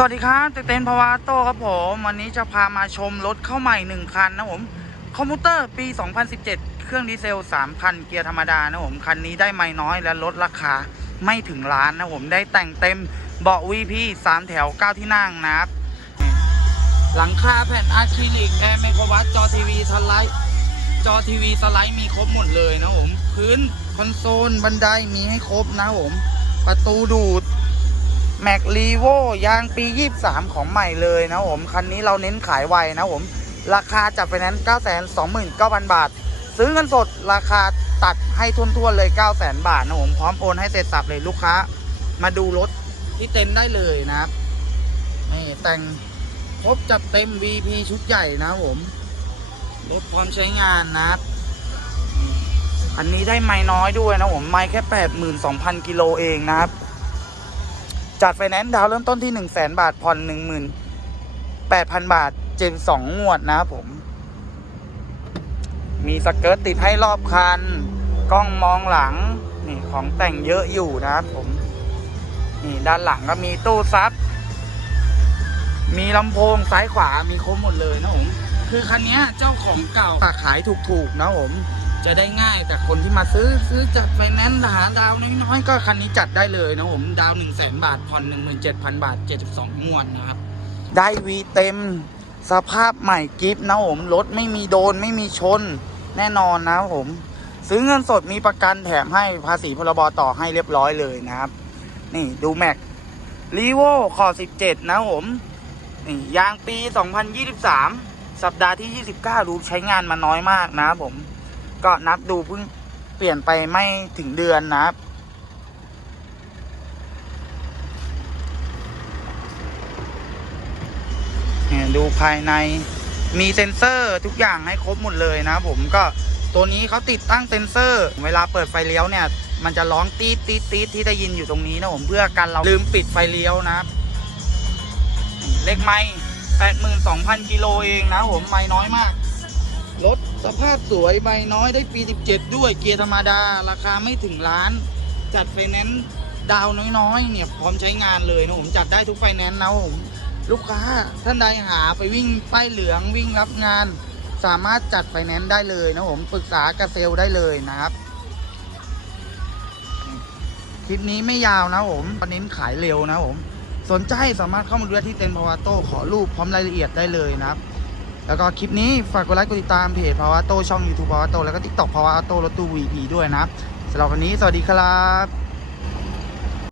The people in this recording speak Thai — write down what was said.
สวัสดีครับเจเต้นพาวาโต้ครับผม วันนี้จะพามาชมรถเข้าใหม่1คันนะผม คอมพิวเตอร์ปี 2017 เครื่องดีเซล 3,000 เกียร์ธรรมดานะผม คันนี้ได้ไม่น้อยและลดราคาไม่ถึงล้านนะผมได้แต่งเต็มเบาะ VP 3 แถว 9 ที่นั่งนะครับ หลังคาแผ่นอะคริลิกแอร์ไมโครวัตจอทีวีสไลด์จอทีวีสไลด์มีครบหมดเลยนะผม พื้นคอนโซลบันไดมีให้ครบนะผม ประตูดูด แม็กลีโวยางปี 23 ของใหม่เลยนะผม คันนี้เราเน้นขายไวนะผม ราคาจัดไฟแนนซ์929,000 บาท ซื้อเงินสดราคาตัดให้ทุนๆเลย900,000 บาทนะผม พร้อมโอนให้เสร็จสับเลยลูกค้า มาดูรถที่เต็นท์ได้เลยนะครับนี่แต่งครบจัดเต็ม VP ชุดใหญ่นะผมรถพร้อมใช้งานนะครับอันนี้ได้ไม้น้อยด้วยนะผมไม้แค่ 82,000กิโลเองนะครับ จัดไฟแนนซ์ดาวน์เริ่มต้นที่1 0 0 0 0แบาทผ่อน18,000บาทเจน2งวดนะครับผม มีสเกิร์ตติดให้รอบคัน กล้องมองหลัง นี่ของแต่งเยอะอยู่นะครับผม นี่ด้านหลังก็มีตู้ซับ มีลำโพงซ้ายขวามีครบหมดเลยนะผม คือคันนี้เจ้าของเก่าขายถูกๆนะผม จะได้ง่ายแต่คนที่มาซื้อซื้อจัดไฟแนนซ์หาดาวน้อยๆก็คันนี้จัดได้เลยนะผมดาว1 0 0 0 0 0 บาทผ่อน17,000 บาท 72 งวดนะครับ ได้วีเต็มสภาพใหม่กิฟต์นะผมรถไม่มีโดนไม่มีชนแน่นอนนะผม ซื้อเงินสดมีประกันแถมให้ภาษีพรบต่อให้เรียบร้อยเลยนะครับ นี่ดูแม็กลีโวคอ17 นะผมนี่ยางปี 2023 สัปดาห์ที่ 29 ดูใช้งานมาน้อยมากนะครับผม ก็นับดูเพิ่งเปลี่ยนไปไม่ถึงเดือนนะครับ ดูภายในมีเซ็นเซอร์ทุกอย่างให้ครบหมดเลยนะผมก็ตัวนี้เขาติดตั้งเซ็นเซอร์ เวลาเปิดไฟเลี้ยวเนี่ย มันจะร้องตีดตีดตีดที่ได้ยินอยู่ตรงนี้นะผมเพื่อกันเราลืมปิดไฟเลี้ยวนะเล็กไม่82,000กิโลเองนะผมไม่น้อยมาก รถสภาพสวยใบน้อยได้ปี 17 ด้วยเกียร์ธรรมดา ราคาไม่ถึงล้าน จัดไฟแนนซ์ดาวน้อยๆ เนี่ย พร้อมใช้งานเลยนะผมจัดได้ทุกไฟแนนซ์นะผมลูกค้าท่านใดหาไปวิ่งป้ายเหลืองวิ่งรับงาน สามารถจัดไฟแนนซ์ได้เลยนะผมปรึกษากับเซลได้เลยนะครับ คลิปนี้ไม่ยาวนะผมเน้นขายเร็วนะผม สนใจสามารถเข้ามาดูที่เต็นท์พาวาโต้ขอรูปพร้อมรายละเอียดได้เลยนะครับ แล้วก็คลิปนี้ฝากกดไลค์กดติดตามเพจภาวะโตช่อง YouTube ภาวะโตแล้วก็ TikTok ภาวะโตรถตู้ VP ด้วยนะครับสำหรับวันนี้สวัสดีครับ